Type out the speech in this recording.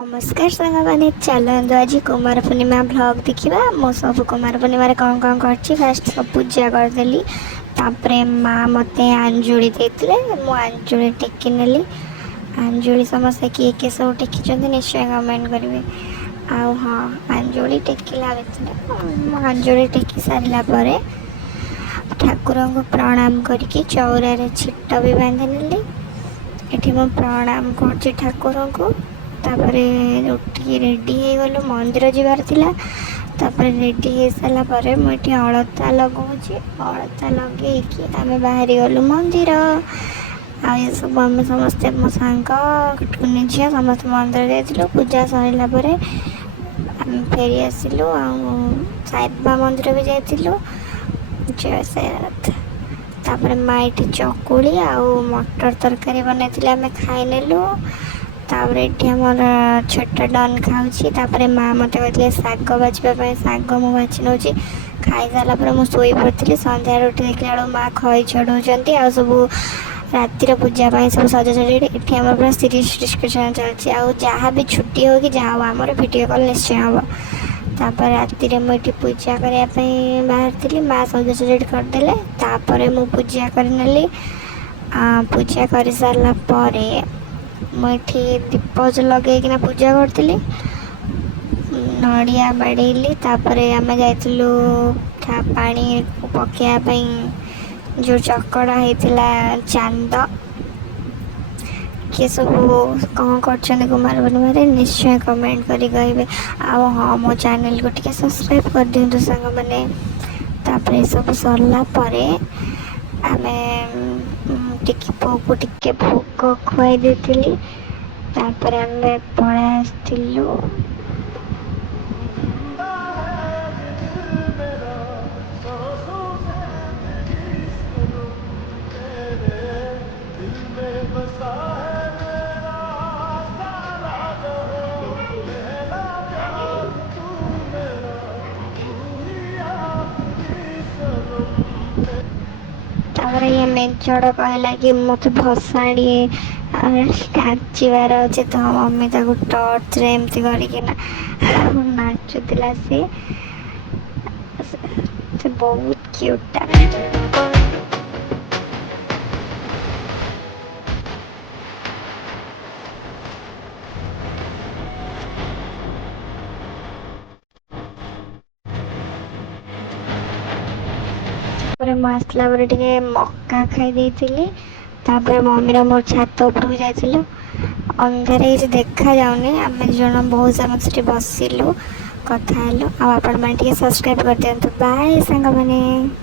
नमस्कार साଙ୍ଗमाने चलतु आज कुमार पूर्णिमा ब्लॉग देखा मो सब कुमार पूर्णिम कौन कौन कर फास्ट सब पूजा करदेली तापरे माँ मत अंजुली देते मुझे टेकी नेली अंजुली समस्ते किए किए सब टेकी निश्चय कमेंट करेंगे आउ हाँ अंजुली टेकिला अंजुली टेकी सारा ठाकुर को प्रणाम करके चौरारे छिट भी बांधि नेली एठी मो प्रणाम कर ठाकुर को तापरे उठी रेडी हो गलु मंदिर जीवार थिला तापरे रेडी हो सारा पर मुझे अलता लगाऊँ अलता लगे आम बाहरी गलु मंदिर आ सब आम समस्ते मो सांग कुटकुनी झील समस्त मंदिर जाइलु पूजा सरला फेरी आसिलु साईबाबा मंदिर भी जाइलु जय साईनाथ तापर माँ ये चकुली आउ मटर तरकारी बनई आम खाई नेलु तापर ये आमर छोटा डन खाऊँ माँ मत कहते शाग बाजवाई शाग मु बाछि नौ खाई सारापर मुझे शोई पड़ी सन्धार उठी देखला बेलू माँ खई चढ़ाऊँ आ सब रातिर पूजा सब सजासजी ये आम पूरा सीरीज डिस्कसन चलती जहाँ भी छुट्टी हो कि जहाँ हो आमर वीडियो कॉल निश्चय हम तापर राति मुझे पूजा करने बाहर थी माँ सजासजी करदे तापर मु पूजा करनेली पूजा कर सारा मुझे दीप लगे पूजा करी नड़िया बाड़ेली तापर आम जाइलु पानी पकाइवाई जो चकड़ा होता चांद किए सब कौन कर कुमार पूर्णिमा निश्चय कमेंट करी कहे आ हाँ मो चैनल को टिके सब्सक्राइब कर दिंतु सांग मैंने तापर सब सरला आम टिके पो को टिके भोग खुआई देती तापर आम पड़ा आसलु तापर ये मेचड़ कहला कि मत भसाणी नाचबार अच्छे तो मम्मी टर्च एमती करके नाचुला सी बहुत क्यूटा आसला मक्का खाई तापर मम्मी मोर छात उपरକୁ ଯାଇଥିଲୁ अंधार देखा जाऊनी आम जन बहुत समस्त बसिलु कथा हेलु आपण मैंने सब्सक्राइब कर दिंतु बाय सांग माने।